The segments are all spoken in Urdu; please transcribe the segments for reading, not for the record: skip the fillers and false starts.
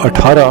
18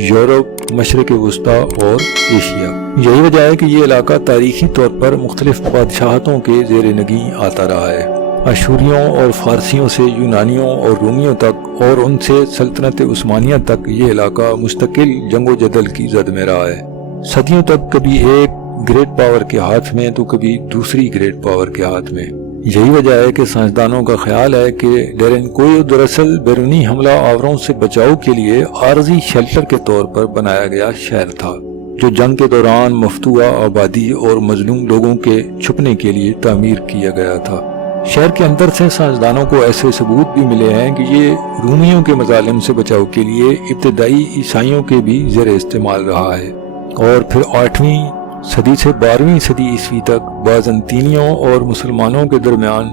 یورپ، مشرق وسطیٰ اور ایشیا۔ یہی وجہ ہے کہ یہ علاقہ تاریخی طور پر مختلف بادشاہتوں کے زیر نگیں آتا رہا ہے، اشوریوں اور فارسیوں سے یونانیوں اور رومیوں تک، اور ان سے سلطنت عثمانیہ تک یہ علاقہ مستقل جنگ و جدل کی زد میں رہا ہے۔ صدیوں تک کبھی ایک گریٹ پاور کے ہاتھ میں تو کبھی دوسری گریٹ پاور کے ہاتھ میں۔ یہی وجہ ہے کہ سائنسدانوں کا خیال ہے کہ ڈیرینکوئیو دراصل بیرونی حملہ آوروں سے بچاؤ کے لیے عارضی شیلٹر کے طور پر بنایا گیا شہر تھا، جو جنگ کے دوران مفتوحہ آبادی اور مظلوم لوگوں کے چھپنے کے لیے تعمیر کیا گیا تھا۔ شہر کے اندر سے سائنسدانوں کو ایسے ثبوت بھی ملے ہیں کہ یہ رومیوں کے مظالم سے بچاؤ کے لیے ابتدائی عیسائیوں کے بھی زیر استعمال رہا ہے، اور پھر 8ویں صدی سے 12ویں صدی عیسوی تک بازنطینیوں اور مسلمانوں کے درمیان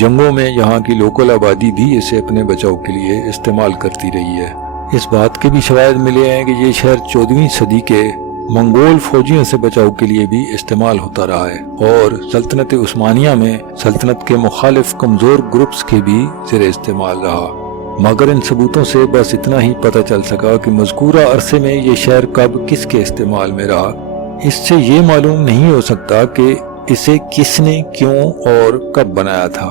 جنگوں میں یہاں کی لوکل آبادی بھی اسے اپنے بچاؤ کے لیے استعمال کرتی رہی ہے۔ اس بات کے بھی شواہد ملے ہیں کہ یہ شہر 14ویں صدی کے منگول فوجیوں سے بچاؤ کے لیے بھی استعمال ہوتا رہا ہے، اور سلطنت عثمانیہ میں سلطنت کے مخالف کمزور گروپس کے بھی زیر استعمال رہا، مگر ان ثبوتوں سے بس اتنا ہی پتہ چل سکا کہ مذکورہ عرصے میں یہ شہر کب کس کے استعمال میں رہا۔ اس سے یہ معلوم نہیں ہو سکتا کہ اسے کس نے کیوں اور کب بنایا تھا۔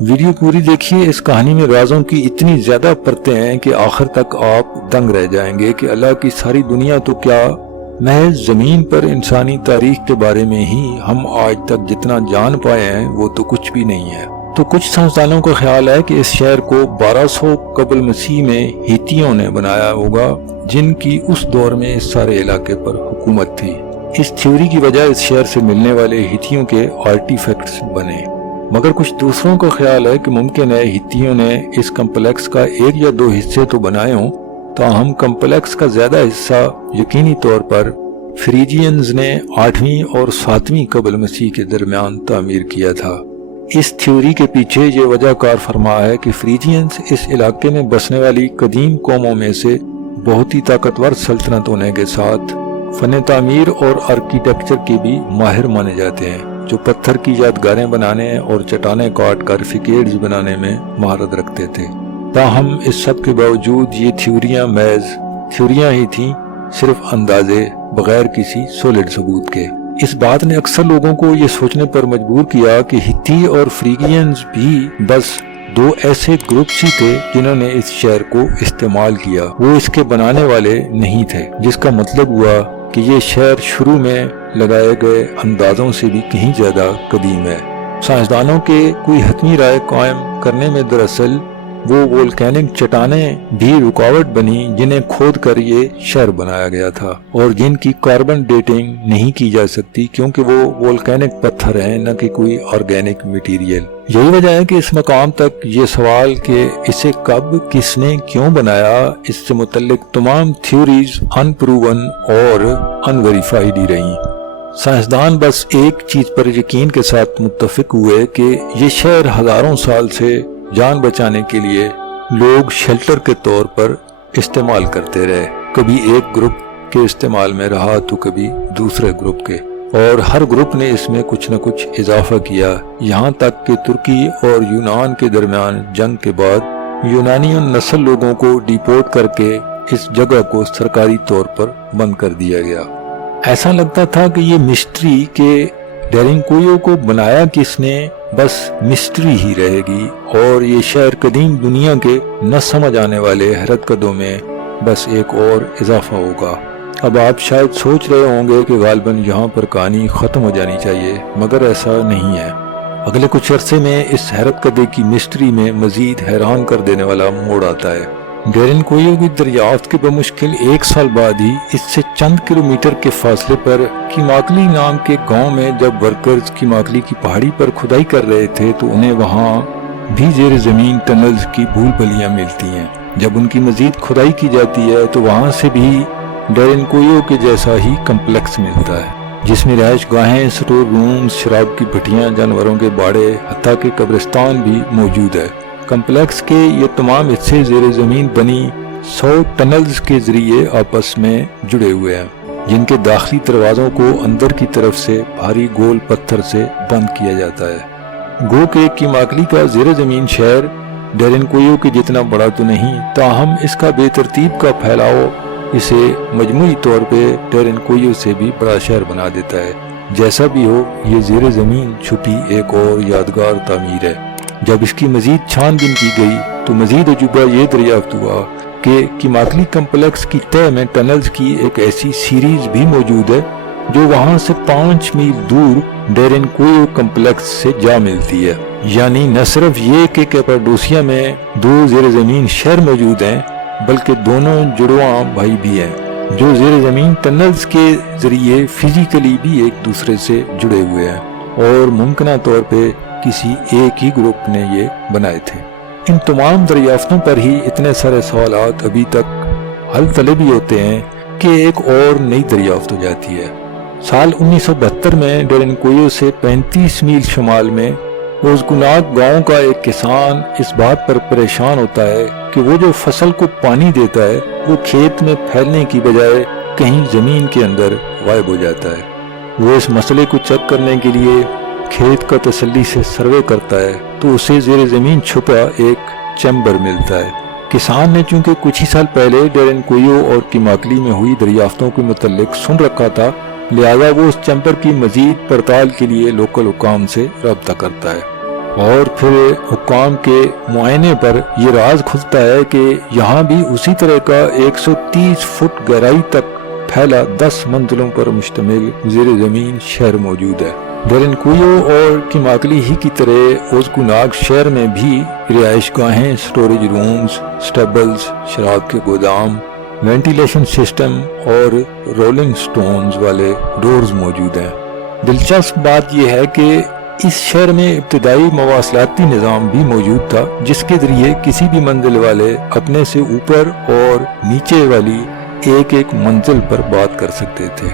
ویڈیو پوری دیکھیے، اس کہانی میں رازوں کی اتنی زیادہ پرتیں ہیں کہ آخر تک آپ دنگ رہ جائیں گے کہ اللہ کی ساری دنیا تو کیا، محض زمین پر انسانی تاریخ کے بارے میں ہی ہم آج تک جتنا جان پائے ہیں وہ تو کچھ بھی نہیں ہے۔ تو کچھ سائنسدانوں کا خیال ہے کہ اس شہر کو 1200 قبل مسیح میں ہیتیوں نے بنایا ہوگا، جن کی اس دور میں اس سارے علاقے پر حکومت تھی۔ اس تھیوری کی وجہ اس شہر سے ملنے والے ہیتیوں کے آرٹیفیکٹس بنے، مگر کچھ دوسروں کا خیال ہے کہ ممکن ہے ہیتیوں نے اس کمپلیکس کا 1 یا 2 حصے تو بنائے ہوں، تاہم کمپلیکس کا زیادہ حصہ یقینی طور پر فریجینز نے 8ویں اور 7ویں قبل مسیح کے درمیان تعمیر کیا تھا۔ اس تھیوری کے پیچھے یہ وجہ کار فرما ہے کہ فریجینز اس علاقے میں بسنے والی قدیم قوموں میں سے بہت ہی طاقتور سلطنت ہونے کے ساتھ فن تعمیر اور آرکیٹیکچر کے بھی ماہر مانے جاتے ہیں، جو پتھر کی یادگاریں بنانے اور چٹانیں کاٹ کر فکیڈز بنانے میں مہارت رکھتے تھے۔ تاہم اس سب کے باوجود یہ تھیوریاں محض تھیوریاں ہی تھیں، صرف اندازے، بغیر کسی سولڈ ثبوت کے۔ اس بات نے اکثر لوگوں کو یہ سوچنے پر مجبور کیا کہ ہتی اور فریگینز بھی بس 2 ایسے گروپس ہی تھے جنہوں نے اس شہر کو استعمال کیا، وہ اس کے بنانے والے نہیں تھے، جس کا مطلب ہوا کہ یہ شہر شروع میں لگائے گئے اندازوں سے بھی کہیں زیادہ قدیم ہے۔ سائنسدانوں کے کوئی حتمی رائے قائم کرنے میں دراصل وہ وولکینک چٹانیں بھی رکاوٹ بنی جنہیں کھود کر یہ شہر بنایا گیا تھا، اور جن کی کاربن ڈیٹنگ نہیں کی جا سکتی کیونکہ وہ وولکینک پتھر ہیں، نہ کہ کوئی آرگینک میٹیریل۔ یہی وجہ ہے کہ اس مقام تک یہ سوال کہ اسے کب، کس نے، کیوں بنایا، اس سے متعلق تمام تھیوریز ان پروون اور ان ویریفائیڈ ہی رہیں۔ سائنسدان بس ایک چیز پر یقین کے ساتھ متفق ہوئے کہ یہ شہر ہزاروں سال سے جان بچانے کے لیے لوگ شیلٹر کے طور پر استعمال کرتے رہے، کبھی ایک گروپ کے استعمال میں رہا تو کبھی دوسرے گروپ کے، اور ہر گروپ نے اس میں کچھ نہ کچھ اضافہ کیا، یہاں تک کہ ترکی اور یونان کے درمیان جنگ کے بعد یونانین نسل لوگوں کو ڈیپورٹ کر کے اس جگہ کو سرکاری طور پر بند کر دیا گیا۔ ایسا لگتا تھا کہ یہ مسٹری کہ ڈیرینکوئیو کو بنایا کس نے بس مسٹری ہی رہے گی، اور یہ شہر قدیم دنیا کے نہ سمجھ آنے والے حیرت کدوں میں بس ایک اور اضافہ ہوگا۔ اب آپ شاید سوچ رہے ہوں گے کہ غالباً یہاں پر کہانی ختم ہو جانی چاہیے، مگر ایسا نہیں ہے۔ اگلے کچھ عرصے میں اس حیرت کدے کی مسٹری میں مزید حیران کر دینے والا موڑ آتا ہے۔ ڈیرینکوئیو کی دریافت کے بمشکل 1 سال بعد ہی اس سے چند کلومیٹر کے فاصلے پر کیماکلی نام کے گاؤں میں جب ورکرز کیماکلی کی پہاڑی پر کھدائی کر رہے تھے تو انہیں وہاں بھی زیر زمین ٹنلز کی بھول بھلیاں ملتی ہیں۔ جب ان کی مزید کھدائی کی جاتی ہے تو وہاں سے بھی ڈیرینکوئیو کے جیسا ہی کمپلیکس ملتا ہے، جس میں رہائش گاہیں، سٹور رومز، شراب کی بھٹیاں، جانوروں کے باڑے، حتیٰ کہ قبرستان بھی موجود ہے۔ کمپلیکس کے یہ تمام حصے زیر زمین بنی 100 ٹنلز کے ذریعے آپس میں جڑے ہوئے ہیں، جن کے داخلی دروازوں کو اندر کی طرف سے بھاری گول پتھر سے بند کیا جاتا ہے۔ گو کہ کیماکلی کا زیر زمین شہر ڈیرینکوئیو کے جتنا بڑا تو نہیں، تاہم اس کا بے ترتیب کا پھیلاؤ اسے مجموعی طور پہ ڈیرنکویو سے بھی بڑا شہر بنا دیتا ہے۔ جیسا بھی ہو، یہ زیر زمین چھپی ایک اور یادگار تعمیر ہے۔ جب اس کی مزید چھان بین کی گئی تو مزید عجوبہ یہ دریافت ہوا کہ کیماکلی کمپلیکس کی تہہ میں ٹنلز کی ایک ایسی سیریز بھی موجود ہے جو وہاں سے 5 میل دور ڈیرنکویو کمپلیکس سے جا ملتی ہے۔ یعنی نہ صرف یہ کہ کیپاڈوسیا میں 2 زیر زمین شہر موجود ہیں، بلکہ دونوں جڑواں بھائی بھی ہیں جو زیر زمین ٹنلز کے ذریعے فزیکلی بھی ایک دوسرے سے جڑے ہوئے ہیں، اور ممکنہ طور پہ کسی ایک ہی گروپ نے یہ بنائے تھے۔ ان تمام دریافتوں پر ہی اتنے سارے سوالات ابھی تک حل طلب ہی ہوتے ہیں کہ ایک اور نئی دریافت ہو جاتی ہے۔ سال 1972 میں ڈیرنکویو سے 35 میل شمال میں اوزگوناک گاؤں کا ایک کسان اس بات پر پریشان ہوتا ہے کہ وہ جو فصل کو پانی دیتا ہے وہ کھیت میں پھیلنے کی بجائے کہیں زمین کے اندر غائب ہو جاتا ہے۔ وہ اس مسئلے کو چیک کرنے کے لیے کھیت کا تسلی سے سروے کرتا ہے تو اسے زیر زمین چھپا ایک چیمبر ملتا ہے۔ کسان نے چونکہ کچھ ہی سال پہلے ڈیرنکویو اور کیماکلی میں ہوئی دریافتوں کے متعلق سن رکھا تھا، لہذا وہ اس چیمبر کی مزید پڑتال کے لیے لوکل حکام سے رابطہ کرتا ہے، اور پھر حکام کے معائنے پر یہ راز کھلتا ہے کہ یہاں بھی اسی طرح کا 130 فٹ گہرائی تک پھیلا 10 منزلوں پر مشتمل زیر زمین شہر موجود ہے۔ ڈیرنکویو اور کیماکلی ہی کی طرح اوزگوناک شہر میں بھی رہائش گاہیں، سٹوریج رومز، سٹیبلز، شراب کے گودام، وینٹیلیشن سسٹم اور رولنگ سٹونز والے ڈورز موجود ہیں۔ دلچسپ بات یہ ہے کہ اس شہر میں ابتدائی مواصلاتی نظام بھی موجود تھا جس کے ذریعے کسی بھی منزل والے اپنے سے اوپر اور نیچے والی ایک ایک منزل پر بات کر سکتے تھے۔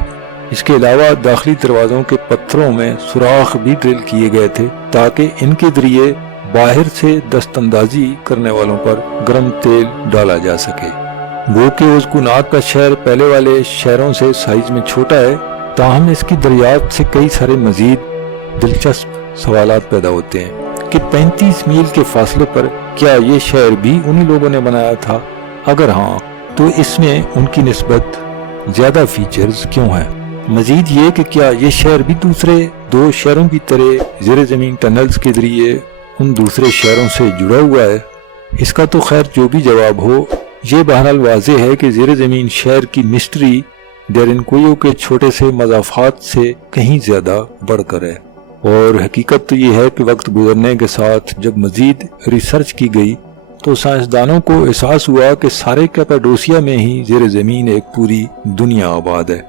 اس کے علاوہ داخلی دروازوں کے پتھروں میں سوراخ بھی ڈرل کیے گئے تھے تاکہ ان کے ذریعے باہر سے دست اندازی کرنے والوں پر گرم تیل ڈالا جا سکے۔ وہ کہ اوزگوناک کا شہر پہلے والے شہروں سے سائز میں چھوٹا ہے، تاہم اس کی دریافت سے کئی سارے مزید دلچسپ سوالات پیدا ہوتے ہیں کہ 35 میل کے فاصلے پر کیا یہ شہر بھی انہی لوگوں نے بنایا تھا؟ اگر ہاں تو اس میں ان کی نسبت زیادہ فیچرز کیوں ہیں؟ مزید یہ کہ کیا یہ شہر بھی دوسرے 2 شہروں کی طرح زیر زمین ٹنلز کے ذریعے ان دوسرے شہروں سے جڑا ہوا ہے؟ اس کا تو خیر جو بھی جواب ہو، یہ بہرحال واضح ہے کہ زیر زمین شہر کی مسٹری ڈیرنکویو کے چھوٹے سے مضافات سے کہیں زیادہ بڑھ کر ہے، اور حقیقت تو یہ ہے کہ وقت گزرنے کے ساتھ جب مزید ریسرچ کی گئی تو سائنسدانوں کو احساس ہوا کہ سارے کیپاڈوسیا میں ہی زیر زمین ایک پوری دنیا آباد ہے۔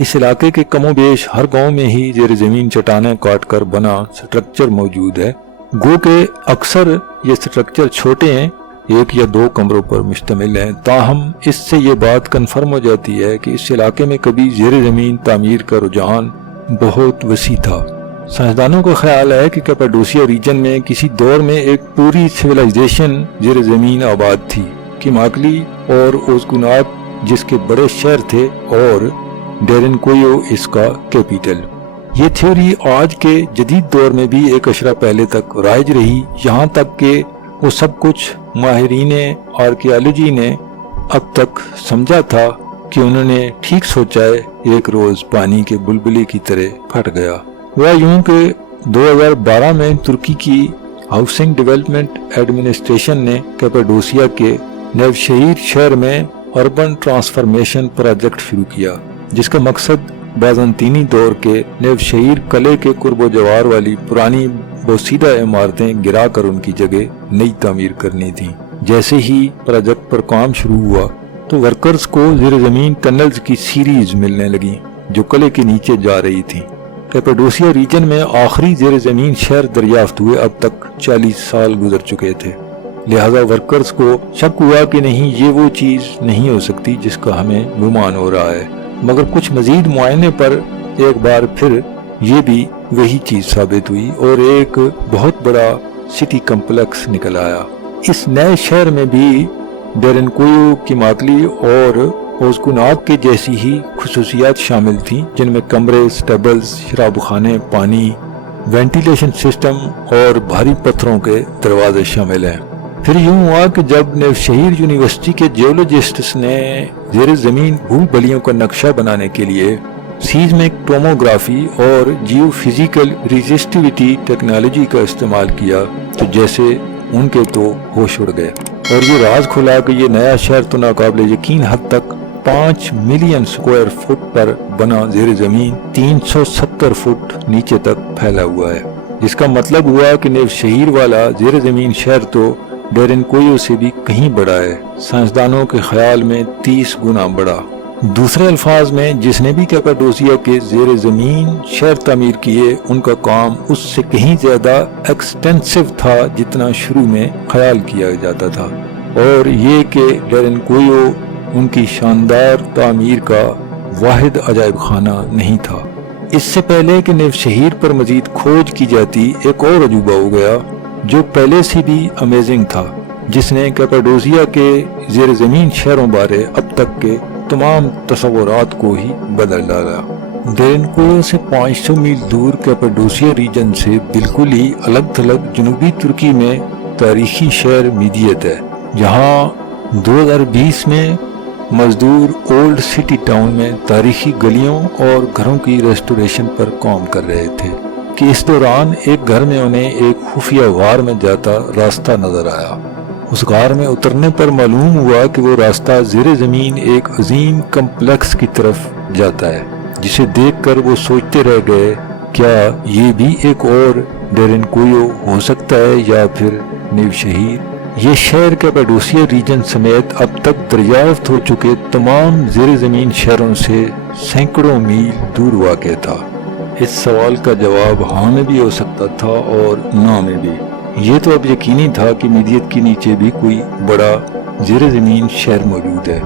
اس علاقے کے کم و بیش ہر گاؤں میں ہی زیر زمین چٹانیں کاٹ کر بنا سٹرکچر موجود ہے، گو کہ اکثر یہ سٹرکچر چھوٹے ہیں، 1 یا 2 کمروں پر مشتمل ہیں، تاہم اس سے یہ بات کنفرم ہو جاتی ہے کہ اس علاقے میں کبھی زیر زمین تعمیر کا رجحان بہت وسیع تھا۔ سائنسدانوں کا خیال ہے کہ کیپاڈوسیا ریجن میں کسی دور میں ایک پوری سویلائزیشن زیر زمین آباد تھی۔ کیماکلی اور اوزگوناک جس کے بڑے شہر تھے اور ڈیرنکویو اس کا کیپیٹل۔ یہ تھیوری آج کے جدید دور میں بھی ایک اشرہ پہلے تک رائج رہی، یہاں تک کہ وہ سب کچھ ماہرین آرکیالوجی نے اب تک سمجھا تھا کہ انہوں نے ٹھیک سوچا ہے، ایک روز پانی کے بلبلے کی طرح پھٹ گیا۔ وہ یوں کہ 2012 میں ترکی کی ہاؤسنگ ڈیولپمنٹ ایڈمنسٹریشن نے کیپاڈوسیا کے نیوشہیر شہر میں اربن ٹرانسفارمیشن پروجیکٹ شروع کیا، جس کا مقصد بازنطینی دور کے نیوشہیر قلعے کے قرب و جوار والی پرانی بوسیدہ عمارتیں گرا کر ان کی جگہ نئی تعمیر کرنی تھی۔ جیسے ہی پروجیکٹ پر کام شروع ہوا تو ورکرز کو زیر زمین ٹنلز کی سیریز ملنے لگی جو قلعے کے نیچے جا رہی تھی۔ کیپاڈوسیا ریجن میں آخری زیر زمین شہر دریافت ہوئے اب تک 40 سال گزر چکے تھے، لہذا ورکرز کو شک ہوا کہ نہیں، یہ وہ چیز نہیں ہو سکتی جس کا ہمیں گمان ہو رہا ہے، مگر کچھ مزید معائنے پر ایک بار پھر یہ بھی وہی چیز ثابت ہوئی اور ایک بہت بڑا سٹی کمپلیکس نکل آیا۔ اس نئے شہر میں بھی ڈیرنکویو، کیماکلی اور اوزگوناک کے جیسی ہی خصوصیات شامل تھیں، جن میں کمرے، سٹیبلز، شراب خانے، پانی، وینٹیلیشن سسٹم اور بھاری پتھروں کے دروازے شامل ہیں۔ پھر یوں ہوا کہ جب نیوشہیر یونیورسٹی کے جیولوجسٹس نے زیر زمین بھول بلیوں کا نقشہ بنانے کے لیے سیزمک ٹوموگرافی اور جیو فزیکل ریزسٹیوٹی ٹیکنالوجی کا استعمال کیا تو جیسے ان کے تو ہوش اڑ گئے، اور یہ راز کھلا کہ یہ نیا شہر تو ناقابل یقین حد تک 5 ملین سکوائر فٹ پر بنا زیر زمین 370 فٹ نیچے تک پھیلا ہوا ہے، جس کا مطلب ہوا کہ نیوشہیر والا زیر زمین شہر تو ڈیرنکویو سے بھی کہیں بڑا ہے، سائنسدانوں کے خیال میں 30 گنا بڑا۔ دوسرے الفاظ میں جس نے بھی کیپاڈوسیا کے زیر زمین شہر تعمیر کیے ان کا کام اس سے کہیں زیادہ ایکسٹینسو تھا جتنا شروع میں خیال کیا جاتا تھا، اور یہ کہ ڈیرنکویو ان کی شاندار تعمیر کا واحد عجائب خانہ نہیں تھا۔ اس سے پہلے کہ نیوشہیر پر مزید کھوج کی جاتی ایک اور عجوبہ ہو گیا جو پہلے سے بھی امیزنگ تھا، جس نے کیپاڈوسیا کے زیر زمین شہروں بارے اب تک کے تمام تصورات کو ہی بدل ڈالا۔ ڈیرنکویو سے 500 میل دور کیپاڈوسیا ریجن سے بالکل ہی الگ تھلگ جنوبی ترکی میں تاریخی شہر میڈیت ہے، جہاں 2020 میں مزدور اولڈ سٹی ٹاؤن میں تاریخی گلیوں اور گھروں کی ریسٹوریشن پر کام کر رہے تھے کہ اس دوران ایک گھر میں انہیں ایک خفیہ غار میں جاتا راستہ نظر آیا۔ اس غار میں اترنے پر معلوم ہوا کہ وہ راستہ زیر زمین ایک عظیم کمپلیکس کی طرف جاتا ہے، جسے دیکھ کر وہ سوچتے رہ گئے کیا یہ بھی ایک اور ڈیرنکویو ہو سکتا ہے یا پھر نیوشہیر۔ یہ شہر کیپاڈوسیا ریجن سمیت اب تک دریافت ہو چکے تمام زیر زمین شہروں سے سینکڑوں میل دور واقع تھا۔ اس سوال کا جواب ہاں میں بھی ہو سکتا تھا اور نہ میں بھی۔ یہ تو اب یقینی تھا کہ میڈیت کے نیچے بھی کوئی بڑا زیر زمین شہر موجود ہے۔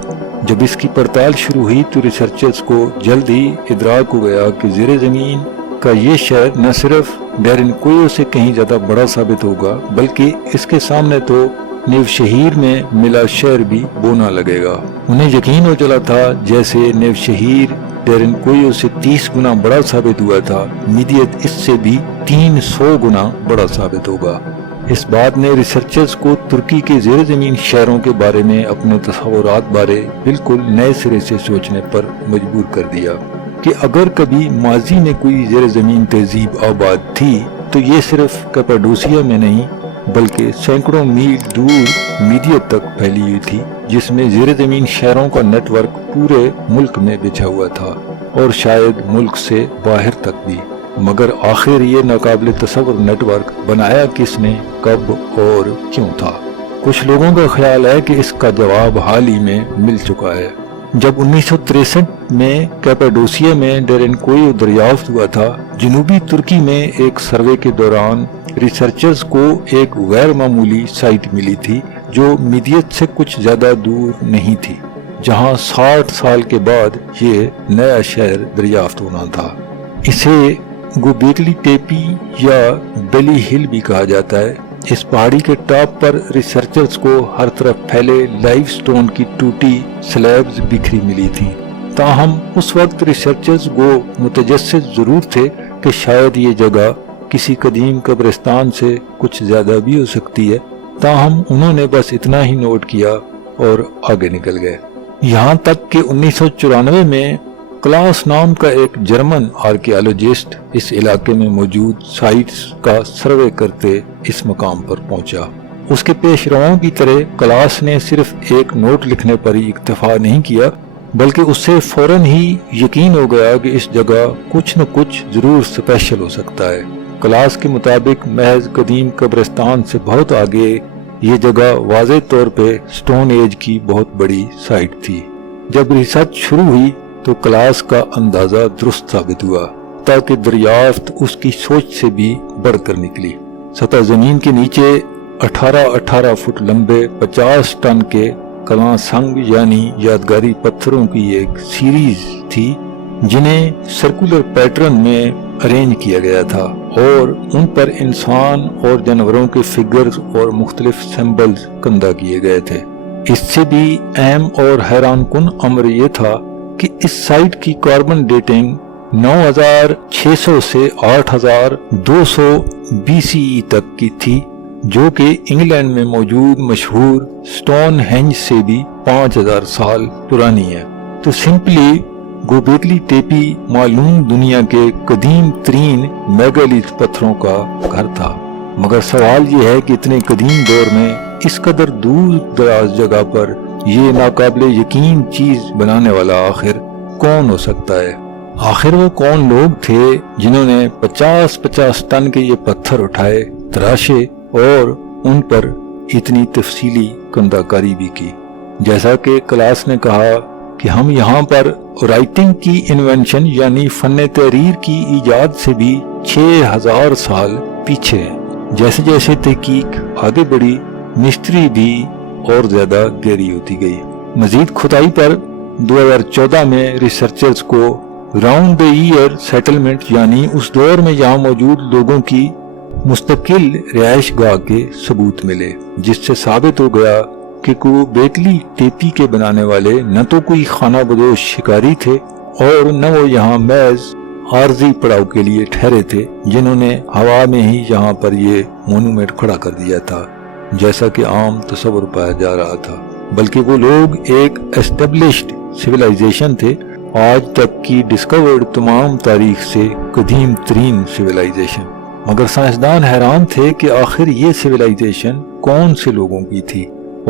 جب اس کی پڑتال شروع ہوئی تو ریسرچرز کو جلد ہی ادراک ہو گیا کہ زیر زمین کا یہ شہر نہ صرف ڈیرنکویو سے کہیں زیادہ بڑا ثابت ہوگا بلکہ اس کے سامنے تو نیوشہیر میں ملا شہر بھی بونا لگے گا۔ انہیں یقین ہو چلا تھا جیسے نیوشہیر ڈیرنکویو سے 30 گنا بڑا ثابت ہوا تھا، میڈیت اس سے بھی 300 گنا بڑا ثابت ہوگا۔ اس بات نے ریسرچرز کو ترکی کے زیر زمین شہروں کے بارے میں اپنے تصورات بارے بالکل نئے سرے سے سوچنے پر مجبور کر دیا کہ اگر کبھی ماضی میں کوئی زیر زمین تہذیب آباد تھی تو یہ صرف کیپاڈوسیا میں نہیں بلکہ سینکڑوں میل دور میڈیت تک پھیلی ہوئی تھی، جس میں زیر زمین شہروں کا نیٹ ورک پورے ملک میں بچھا ہوا تھا اور شاید ملک سے باہر تک بھی۔ مگر آخر یہ ناقابل تصور نیٹ ورک بنایا کس نے، کب اور کیوں تھا؟ کچھ لوگوں کا خیال ہے کہ اس کا جواب حال ہی میں مل چکا ہے۔ جب 1963 میں کیپاڈوسیا میں ڈیرنکویو دریافت ہوا تھا، جنوبی ترکی میں ایک سروے کے دوران ریسرچرز کو ایک غیر معمولی سائٹ ملی تھی جو میڈیت سے کچھ زیادہ دور نہیں تھی، جہاں 60 سال کے بعد یہ نیا شہر دریافت ہونا تھا۔ اسے گوبیکلی ٹیپی یا بیلی ہل بھی کہا جاتا ہے۔ اس پہاڑی کے ٹاپ پر ریسرچرز کو ہر طرف پھیلے لائف سٹون کی ٹوٹی سلیبز بکھری ملی تھی۔ تاہم اس وقت ریسرچرز کو متجسس ضرور تھے کہ شاید یہ جگہ کسی قدیم قبرستان سے کچھ زیادہ بھی ہو سکتی ہے، تاہم انہوں نے بس اتنا ہی نوٹ کیا اور آگے نکل گئے۔ یہاں تک کہ 1994 میں کلاس نام کا ایک جرمن آرکیالوجسٹ اس علاقے میں موجود سائٹس کا سروے کرتے اس مقام پر پہنچا۔ اس کے پیش رواؤں کی طرح کلاس نے صرف ایک نوٹ لکھنے پر ہی اکتفا نہیں کیا بلکہ اس سے فوراً ہی یقین ہو گیا کہ اس جگہ کچھ نہ کچھ ضرور اسپیشل ہو سکتا ہے۔ کلاس کے مطابق محض قدیم قبرستان سے بہت آگے یہ جگہ واضح طور پہ سٹون ایج کی بہت بڑی سائٹ تھی۔ جب ریسرچ شروع ہوئی تو کلاس کا اندازہ درست ثابت ہوا، تاکہ دریافت اس کی سوچ سے بھی بڑھ کر نکلی۔ سطح زمین کے نیچے 18 فٹ لمبے 50 ٹن کے کلاں سنگ یعنی یادگاری پتھروں کی ایک سیریز تھی جنہیں سرکولر پیٹرن میں ارینج کیا گیا تھا، اور ان پر انسان اور جانوروں کے فگرز اور مختلف سمبلز کندہ کیے گئے تھے۔ اس سے بھی اہم اور حیران کن امر یہ تھا کہ اس سائٹ کی کاربن ڈیٹنگ 9600 سے 8200 BCE تک کی تھی، جو کہ انگلینڈ میں موجود مشہور سٹون ہینج سے بھی 5000 سال پرانی ہے۔ تو سمپلی گوبیکلی تیپی معلوم دنیا کے قدیم ترین میگالیتھ پتھروں کا گھر تھا، مگر سوال یہ ہے کہ اتنے قدیم دور میں اس قدر دور دراز جگہ پر یہ ناقابل یقین چیز بنانے والا آخر کون ہو سکتا ہے؟ آخر وہ کون لوگ تھے جنہوں نے 50 ٹن کے یہ پتھر اٹھائے، تراشے اور ان پر اتنی تفصیلی کندہ کاری بھی کی؟ جیسا کہ کلاس نے کہا کہ ہم یہاں پر رائٹنگ کی انوینشن یعنی فن تحریر کی ایجاد سے بھی 6000 سال پیچھے ہیں۔ جیسے جیسے تحقیق آگے بڑھی، مسٹری بھی اور زیادہ گہری ہوتی گئی۔ مزید کھدائی پر 2014 میں ریسرچرز کو راؤنڈ دی ایئر سیٹلمنٹ یعنی اس دور میں یہاں موجود لوگوں کی مستقل رہائش گاہ کے ثبوت ملے، جس سے ثابت ہو گیا کہ گوبیکلی تیپی کے بنانے والے نہ تو کوئی خانہ بدوش شکاری تھے اور نہ وہ یہاں محض عارضی پڑاؤ کے لیے ٹھہرے تھے جنہوں نے ہوا میں ہی یہاں پر یہ مونومنٹ کھڑا کر دیا تھا جیسا کہ عام تصور پایا جا رہا تھا، بلکہ وہ لوگ ایک اسٹیبلشڈ سویلائزیشن تھے، آج تک کی ڈسکورڈ تمام تاریخ سے قدیم ترین سویلائزیشن۔ مگر سائنسدان حیران تھے کہ آخر یہ سویلائزیشن کون سے لوگوں کی تھی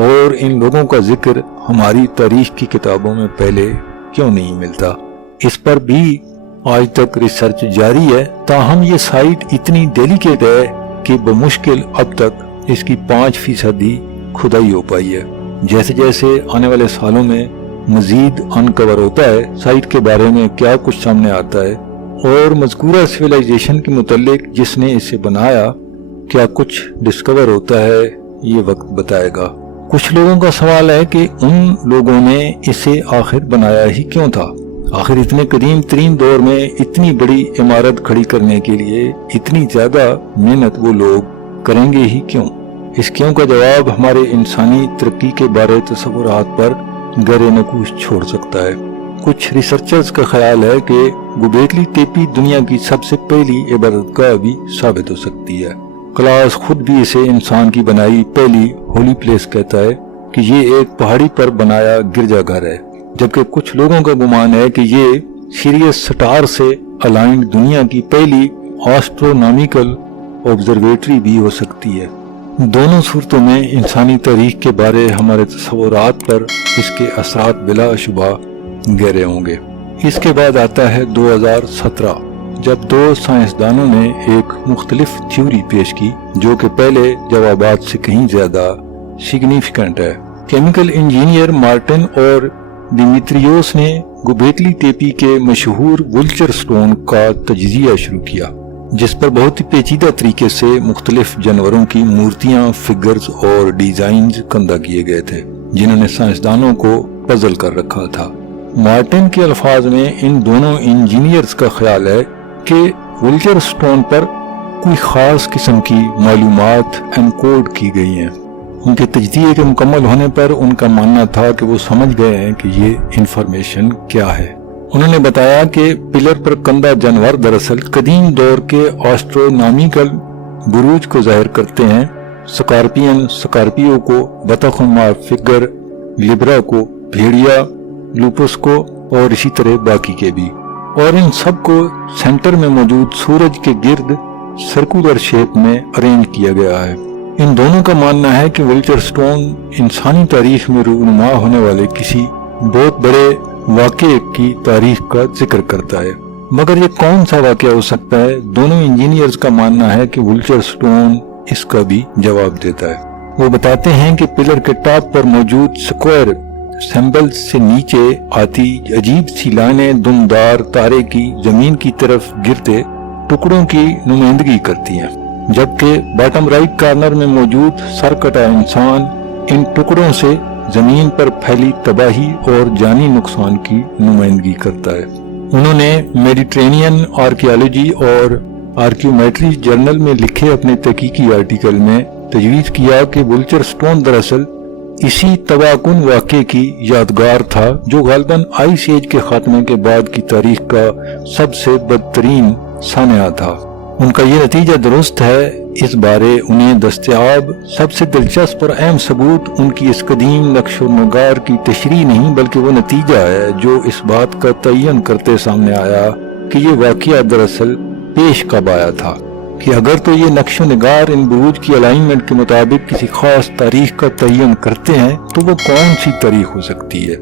اور ان لوگوں کا ذکر ہماری تاریخ کی کتابوں میں پہلے کیوں نہیں ملتا۔ اس پر بھی آج تک ریسرچ جاری ہے، تاہم یہ سائٹ اتنی ڈیلیکیٹ ہے کہ بمشکل اب تک اس کی 5% ہی کھدائی ہو پائی ہے۔ جیسے جیسے آنے والے سالوں میں مزید انکور ہوتا ہے سائٹ کے بارے میں کیا کچھ سامنے آتا ہے اور مذکورہ سویلائزیشن کے متعلق جس نے اسے بنایا کیا کچھ ڈسکور ہوتا ہے، یہ وقت بتائے گا۔ کچھ لوگوں کا سوال ہے کہ ان لوگوں نے اسے آخر بنایا ہی کیوں تھا؟ آخر اتنے قدیم ترین دور میں اتنی بڑی عمارت کھڑی کرنے کے لیے اتنی زیادہ محنت وہ لوگ کریں گے ہی کیوں؟ اس کیوں کا جواب ہمارے انسانی ترقی کے بارے تصورات پر گہرے نقوش چھوڑ سکتا ہے۔ کچھ ریسرچرز کا خیال ہے کہ گوبیکلی تیپی دنیا کی سب سے پہلی عبادت گاہ بھی ثابت ہو سکتی ہے۔ کلاس خود بھی اسے انسان کی بنائی پہلی ہولی پلیس کہتا ہے کہ یہ ایک پہاڑی پر بنایا گرجا گھر ہے، جبکہ کچھ لوگوں کا گمان ہے کہ یہ سیریس سٹار سے الائنڈ دنیا کی پہلی آسٹرونامیکل آبزرویٹری بھی ہو سکتی ہے۔ دونوں صورتوں میں انسانی تاریخ کے بارے ہمارے تصورات پر اس کے اثرات بلا شبہ گہرے ہوں گے۔ اس کے بعد آتا ہے 2017 جب دو سائنسدانوں نے ایک مختلف تھیوری پیش کی جو کہ پہلے جوابات سے کہیں زیادہ سگنیفیکنٹ ہے۔ کیمیکل انجینئر مارٹن اور ڈیمیٹریوس نے گوبیکلی تیپی کے مشہور ولچر سٹون کا تجزیہ شروع کیا، جس پر بہت ہی پیچیدہ طریقے سے مختلف جانوروں کی مورتیاں، فگرز اور ڈیزائنز کندہ کیے گئے تھے جنہوں نے سائنسدانوں کو پزل کر رکھا تھا۔ مارٹن کے الفاظ میں ان دونوں انجینئرز کا خیال ہے کہ ولچر سٹون پر کوئی خاص قسم کی معلومات انکوڈ کی گئی ہیں۔ ان کے تجزیے کے مکمل ہونے پر ان کا ماننا تھا کہ وہ سمجھ گئے ہیں کہ یہ انفارمیشن کیا ہے۔ انہوں نے بتایا کہ پلر پر کندہ جانور دراصل قدیم دور کے آسٹرونامیکل بروج کو ظاہر کرتے ہیں، سکارپین سکارپیو کو، بطخ مار فگر لیبرا کو، بھیڑیا لوپس کو اور اسی طرح باقی کے بھی، اور ان سب کو سینٹر میں موجود سورج کے گرد سرکولر شیپ میں ارینج کیا گیا ہے۔ ان دونوں کا ماننا ہے کہ ولچر سٹون انسانی تاریخ میں رونما ہونے والے کسی بہت بڑے واقعے کی تاریخ کا ذکر کرتا ہے، مگر یہ کون سا واقعہ ہو سکتا ہے؟ دونوں انجینئرز کا ماننا ہے کہ ولچر سٹون اس کا بھی جواب دیتا ہے۔ وہ بتاتے ہیں کہ پلر کے ٹاپ پر موجود سکوائر سمبل سے نیچے آتی عجیب سی لائنیں دمدار تارے کی زمین کی طرف گرتے ٹکڑوں کی نمائندگی کرتی ہیں، جبکہ باٹم رائٹ کارنر میں موجود سر کٹا انسان ان ٹکڑوں سے زمین پر پھیلی تباہی اور جانی نقصان کی نمائندگی کرتا ہے۔ انہوں نے میڈیٹرینین آرکیالوجی اور آرکیومیٹری جرنل میں لکھے اپنے تحقیقی آرٹیکل میں تجویز کیا کہ ولچر سٹون دراصل اسی تباہ کن واقعے کی یادگار تھا جو غالباً آئس ایج کے خاتمے کے بعد کی تاریخ کا سب سے بدترین سانحہ تھا۔ ان کا یہ نتیجہ درست ہے، اس بارے انہیں دستیاب سب سے دلچسپ اور اہم ثبوت ان کی اس قدیم نقش و نگار کی تشریح نہیں بلکہ وہ نتیجہ ہے جو اس بات کا تعین کرتے سامنے آیا کہ یہ واقعہ دراصل پیش کب آیا تھا، کہ اگر تو یہ نقش و نگار ان بروج کی الائنمنٹ کے مطابق کسی خاص تاریخ کا تعین کرتے ہیں تو وہ کون سی تاریخ ہو سکتی ہے۔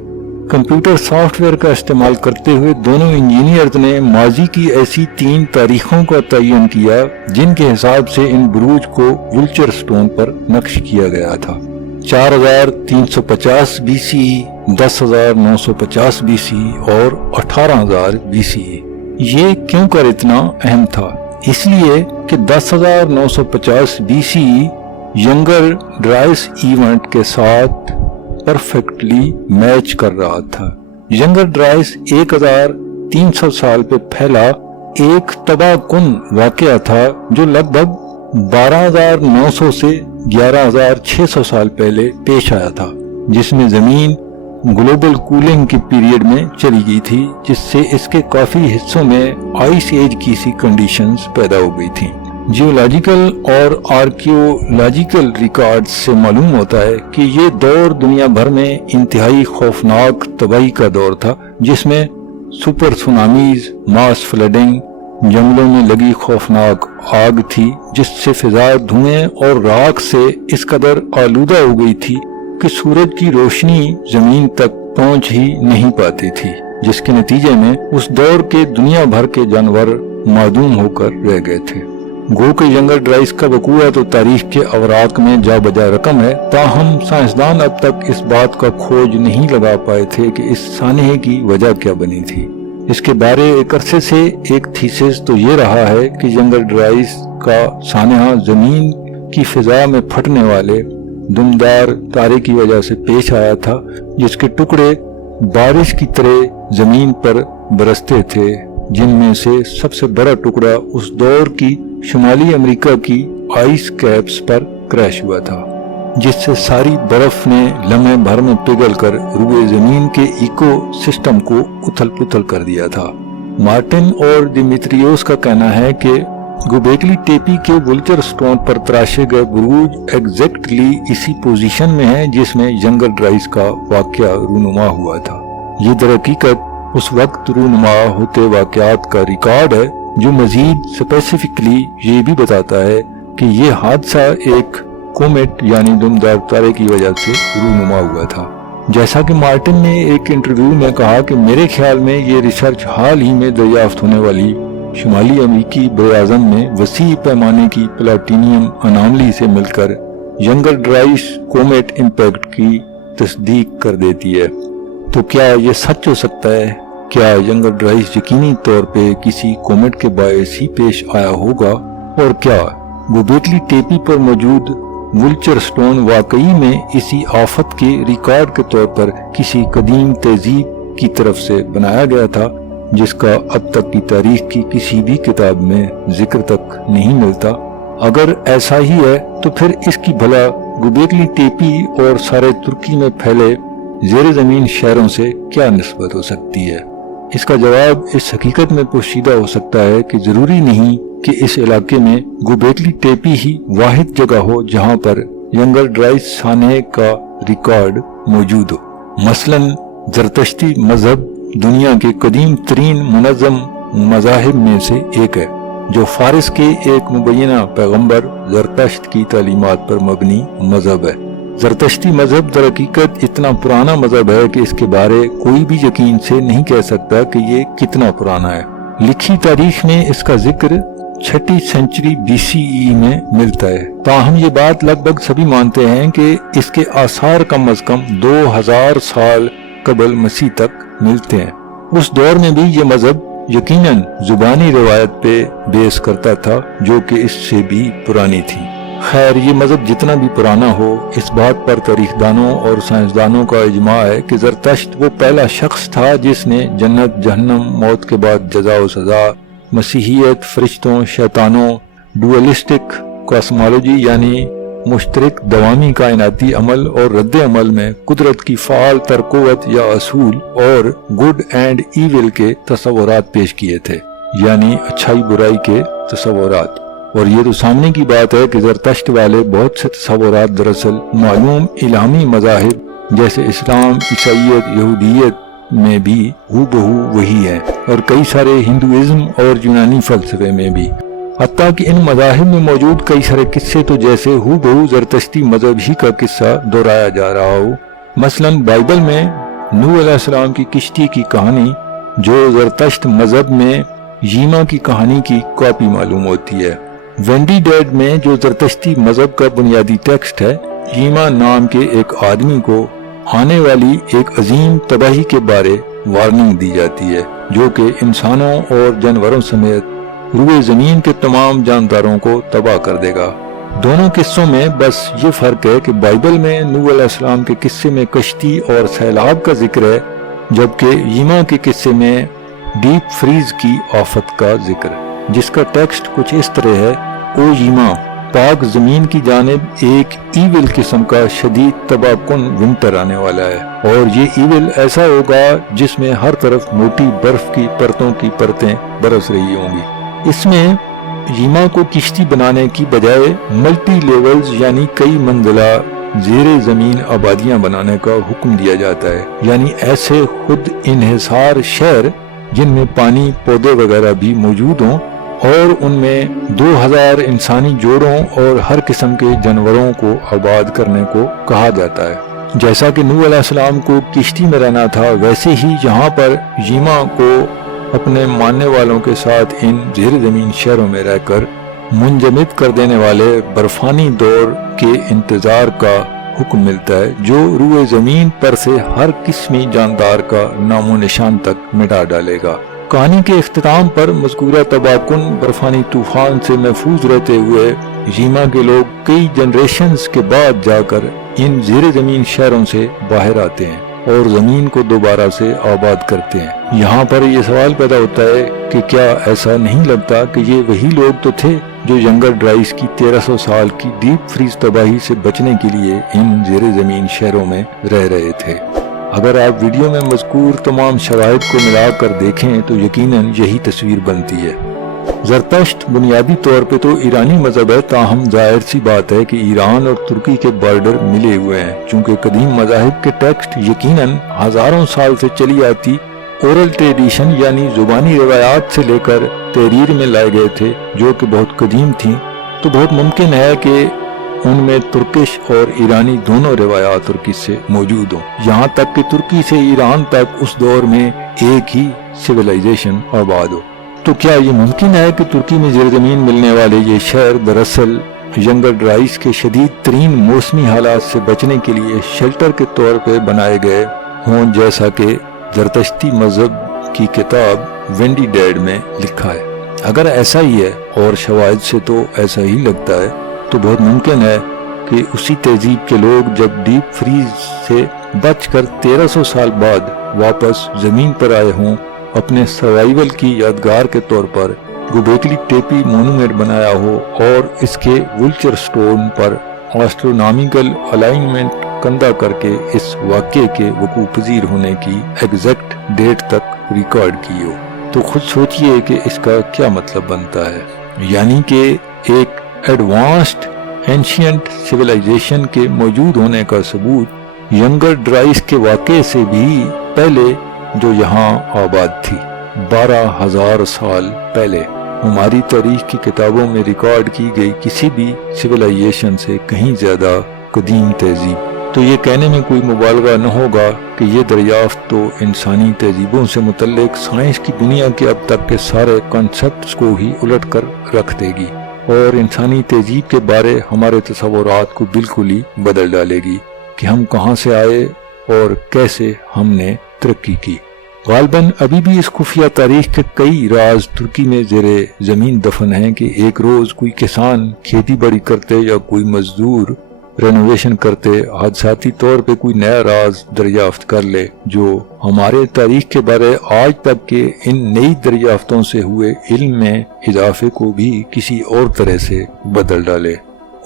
کمپیوٹر سافٹ ویئر کا استعمال کرتے ہوئے دونوں انجینئرز نے ماضی کی ایسی 3 تاریخوں کا تعین کیا جن کے حساب سے ان بروج کو ولچر سٹون پر نقش کیا گیا تھا۔ 4350 بی سی ای، 10950 بی سی ای اور 18000 بی سی ای۔ یہ کیوں کر اتنا اہم تھا؟ اس لیے کہ 10950 بی سی ای ینگر ڈرائس ایونٹ کے ساتھ پرفیکٹلی میچ کر رہا تھا۔ ینگر ڈرائس 1300 سال پہ پھیلا ایک تباہ کن واقعہ تھا جو لگ بھگ 12900 سے 11600 سال پہلے پیش آیا تھا، جس میں زمین گلوبل کولنگ کی پیریڈ میں چلی گئی تھی، جس سے اس کے کافی حصوں میں آئس ایج کی سی کنڈیشنز پیدا ہو گئی تھیں۔ جیولوجیکل اور آرکیولوجیکل ریکارڈز سے معلوم ہوتا ہے کہ یہ دور دنیا بھر میں انتہائی خوفناک تباہی کا دور تھا، جس میں سپر سونامیز، ماس فلڈنگ، جنگلوں میں لگی خوفناک آگ تھی جس سے فضا دھوئیں اور راکھ سے اس قدر آلودہ ہو گئی تھی کہ سورج کی روشنی زمین تک پہنچ ہی نہیں پاتی تھی، جس کے نتیجے میں اس دور کے دنیا بھر کے جانور معدوم ہو کر رہ گئے تھے۔ گو کہ ینگر ڈرائس کا وقوع تو تاریخ کے اوراق میں جا بجا رقم ہے، تاہم سائنسدان اب تک اس بات کا کھوج نہیں لگا پائے تھے کہ اس سانحے کی وجہ کیا بنی تھی۔ اس کے بارے ایک عرصے سے ایک تھیسس تو یہ رہا ہے کہ ینگر ڈرائس کا سانحہ زمین کی فضا میں پھٹنے والے دمدار تارے کی وجہ سے پیش آیا تھا، جس کے ٹکڑے بارش کی طرح زمین پر برستے تھے، جن میں سے سب سے بڑا ٹکڑا اس دور کی شمالی امریکہ کی آئس کیپس پر کریش ہوا تھا، جس سے ساری برف نے لمحے بھر میں پگھل کر روئے زمین کے ایکو سسٹم کو اتھل پتھل کر دیا تھا۔ مارٹن اور ڈیمیٹریوس کا کہنا ہے کہ گوبیکلی ٹیپی کے ولچر سٹون پر تراشے گئے بروج ایگزیکٹلی اسی پوزیشن میں ہیں جس میں ینگر ڈرائس کا واقعہ رونما ہوا تھا۔ یہ در حقیقت اس وقت رونما ہوتے واقعات کا ریکارڈ ہے جو مزید اسپیسیفکلی یہ بھی بتاتا ہے کہ یہ حادثہ ایک کومیٹ یعنی دمدار تارے کی وجہ سے رونما ہوا تھا۔ جیسا کہ مارٹن نے ایک انٹرویو میں کہا کہ میرے خیال میں یہ ریسرچ حال ہی میں دریافت ہونے والی شمالی امریکی براعظم میں وسیع پیمانے کی پلاٹینیم اناملی سے مل کر ینگر ڈرائس کومیٹ امپیکٹ کی تصدیق کر دیتی ہے۔ تو کیا یہ سچ ہو سکتا ہے؟ کیا ینگر ڈرائس یقینی طور پہ کسی کومیٹ کے باعث ہی پیش آیا ہوگا؟ اور کیا گوبیکلی ٹیپی پر موجود ولچر سٹون واقعی میں اسی آفت کے ریکارڈ کے طور پر کسی قدیم تہذیب کی طرف سے بنایا گیا تھا جس کا اب تک کی تاریخ کی کسی بھی کتاب میں ذکر تک نہیں ملتا؟ اگر ایسا ہی ہے تو پھر اس کی بھلا گوبیکلی ٹیپی اور سارے ترکی میں پھیلے زیر زمین شہروں سے کیا نسبت ہو سکتی ہے؟ اس کا جواب اس حقیقت میں پوشیدہ ہو سکتا ہے کہ ضروری نہیں کہ اس علاقے میں گوبیکلی ٹیپی ہی واحد جگہ ہو جہاں پر ینگر ڈرائس سانحے کا ریکارڈ موجود ہو۔ مثلا زرتشتی مذہب دنیا کے قدیم ترین منظم مذاہب میں سے ایک ہے، جو فارس کے ایک مبینہ پیغمبر زرتشت کی تعلیمات پر مبنی مذہب ہے۔ زرتشتی مذہب در حقیقت اتنا پرانا مذہب ہے کہ اس کے بارے کوئی بھی یقین سے نہیں کہہ سکتا کہ یہ کتنا پرانا ہے۔ لکھی تاریخ میں اس کا ذکر 6 سینچری بی سی ای میں ملتا ہے، تاہم یہ بات لگ بھگ سبھی مانتے ہیں کہ اس کے آثار کم از کم 2000 سال قبل مسیح تک ملتے ہیں۔ اس دور میں بھی یہ مذہب یقیناً زبانی روایت پہ بیس کرتا تھا جو کہ اس سے بھی پرانی تھی۔ خیر، یہ مذہب جتنا بھی پرانا ہو، اس بات پر تاریخ دانوں اور سائنسدانوں کا اجماع ہے کہ زرتشت وہ پہلا شخص تھا جس نے جنت، جہنم، موت کے بعد جزا و سزا، مسیحیت، فرشتوں، شیطانوں، ڈوئلسٹک کاسمولوجی یعنی مشترک دوامی کائناتی عمل اور رد عمل میں قدرت کی فعال تر قوت یا اصول اور گڈ اینڈ ایول کے تصورات پیش کیے تھے، یعنی اچھائی برائی کے تصورات۔ اور یہ تو سامنے کی بات ہے کہ زرتشت والے بہت سے تصورات دراصل معلوم الہامی مذاہب جیسے اسلام، عیسائیت، یہودیت میں بھی ہو بہو وہی ہے، اور کئی سارے ہندوازم اور یونانی فلسفے میں بھی، حتیٰ کہ ان مذاہب میں موجود کئی سارے قصے تو جیسے ہو بہو زرتشتی مذہب ہی کا قصہ دہرایا جا رہا ہو۔ مثلاً بائبل میں نوح علیہ السلام کی کشتی کی کہانی جو زرتشت مذہب میں ییما کی کہانی کی کاپی معلوم ہوتی ہے۔ وینڈی ڈیڈ میں جو زرتشتی مذہب کا بنیادی ٹیکسٹ ہے، ییما نام کے ایک آدمی کو آنے والی ایک عظیم تباہی کے بارے وارننگ دی جاتی ہے جو کہ انسانوں اور جانوروں سمیت روئے زمین کے تمام جانداروں کو تباہ کر دے گا۔ دونوں قصوں میں بس یہ فرق ہے کہ بائبل میں نوح علیہ السلام کے قصے میں کشتی اور سیلاب کا ذکر ہے، جبکہ ییما کے قصے میں ڈیپ فریز کی آفت کا ذکر، جس کا ٹیکسٹ کچھ اس طرح ہے: او ییما، پاک زمین کی جانب ایک ایول قسم کا شدید تباہ کن ونٹر آنے والا ہے، اور یہ ایول ایسا ہوگا جس میں ہر طرف موٹی برف کی پرتوں کی پرتیں برس رہی ہوں گی۔ اس میں ییما کو کشتی بنانے کی بجائے ملٹی لیولز یعنی کئی منزلہ زیر زمین آبادیاں بنانے کا حکم دیا جاتا ہے، یعنی ایسے خود انحصار شہر جن میں پانی، پودے وغیرہ بھی موجود ہوں، اور ان میں 2000 انسانی جوڑوں اور ہر قسم کے جانوروں کو آباد کرنے کو کہا جاتا ہے۔ جیسا کہ نوح علیہ السلام کو کشتی میں رہنا تھا، ویسے ہی یہاں پر ییما کو اپنے ماننے والوں کے ساتھ ان زیر زمین شہروں میں رہ کر منجمد کر دینے والے برفانی دور کے انتظار کا حکم ملتا ہے جو روئے زمین پر سے ہر قسمی جاندار کا نام و نشان تک مٹا ڈالے گا۔ کہانی کے اختتام پر مذکورہ تباہ کن برفانی طوفان سے محفوظ رہتے ہوئے ییما کے لوگ کئی جنریشنز کے بعد جا کر ان زیر زمین شہروں سے باہر آتے ہیں اور زمین کو دوبارہ سے آباد کرتے ہیں۔ یہاں پر یہ سوال پیدا ہوتا ہے کہ کیا ایسا نہیں لگتا کہ یہ وہی لوگ تو تھے جو ینگر ڈرائس کی 1300 سال کی ڈیپ فریز تباہی سے بچنے کے لیے ان زیر زمین شہروں میں رہ رہے تھے؟ اگر آپ ویڈیو میں مذکور تمام شواہد کو ملا کر دیکھیں تو یقیناً یہی تصویر بنتی ہے۔ زرتشت بنیادی طور پہ تو ایرانی مذہب ہے، تاہم ظاہر سی بات ہے کہ ایران اور ترکی کے بارڈر ملے ہوئے ہیں، چونکہ قدیم مذاہب کے ٹیکسٹ یقیناً ہزاروں سال سے چلی آتی اورل ٹریڈیشن یعنی زبانی روایات سے لے کر تحریر میں لائے گئے تھے جو کہ بہت قدیم تھیں، تو بہت ممکن ہے کہ ان میں ترکش اور ایرانی دونوں روایات اور قصے موجود ہوں، یہاں تک کہ ترکی سے ایران تک اس دور میں ایک ہی سویلائزیشن آباد ہو۔ تو کیا یہ ممکن ہے کہ ترکی میں زیر زمین ملنے والے یہ شہر دراصل ینگر ڈرائس کے شدید ترین موسمی حالات سے بچنے کے لیے شیلٹر کے طور پہ بنائے گئے ہوں، جیسا کہ زرتشتی مذہب کی کتاب وینڈی ڈیڈ میں لکھا ہے؟ اگر ایسا ہی ہے، اور شواہد سے تو ایسا ہی لگتا ہے، تو بہت ممکن ہے کہ اسی تہذیب کے لوگ جب ڈیپ فریز سے بچ کر 1300 سال بعد واپس زمین پر آئے ہوں، اپنے سروائیول کی یادگار کے طور پر گوبیکلی ٹیپی مونومنٹ بنایا ہو اور اس کے ولچر سٹون پر آسٹرونامیکل الائنمنٹ کندہ کر کے اس واقعے کے وقوع پذیر ہونے کی ایگزیکٹ ڈیٹ تک ریکارڈ کی ہو، تو خود سوچئے کہ اس کا کیا مطلب بنتا ہے۔ یعنی کہ ایک ایڈوانسڈ اینشینٹ سویلائزیشن کے موجود ہونے کا ثبوت ینگر ڈرائس کے واقعے سے بھی پہلے جو یہاں آباد تھی 12,000 سال پہلے ہماری تاریخ کی کتابوں میں ریکارڈ کی گئی کسی بھی سویلائزیشن سے کہیں زیادہ قدیم تہذیب۔ تو یہ کہنے میں کوئی مبالغہ نہ ہوگا کہ یہ دریافت تو انسانی تہذیبوں سے متعلق سائنس کی دنیا کے اب تک کے سارے کانسیپٹس کو ہی الٹ کر رکھ دے گی اور انسانی تہذیب کے بارے ہمارے تصورات کو بالکل ہی بدل ڈالے گی کہ ہم کہاں سے آئے اور کیسے ہم نے ترقی کی۔ غالباً ابھی بھی اس خفیہ تاریخ کے کئی راز ترکی میں زیر زمین دفن ہیں کہ ایک روز کوئی کسان کھیتی باڑی کرتے یا کوئی مزدور رینوویشن کرتے حادثاتی طور پہ کوئی نیا راز دریافت کر لے جو ہمارے تاریخ کے بارے آج تک کے ان نئی دریافتوں سے ہوئے علم میں اضافے کو بھی کسی اور طرح سے بدل ڈالے۔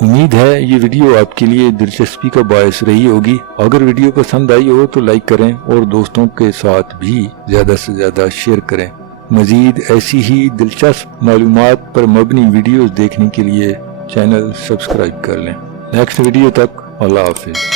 امید ہے یہ ویڈیو آپ کے لیے دلچسپی کا باعث رہی ہوگی۔ اگر ویڈیو پسند آئی ہو تو لائک کریں اور دوستوں کے ساتھ بھی زیادہ سے زیادہ شیئر کریں۔ مزید ایسی ہی دلچسپ معلومات پر مبنی ویڈیوز دیکھنے کے لیے چینل سبسکرائب کر لیں۔ نیکسٹ ویڈیو تک اللہ حافظ۔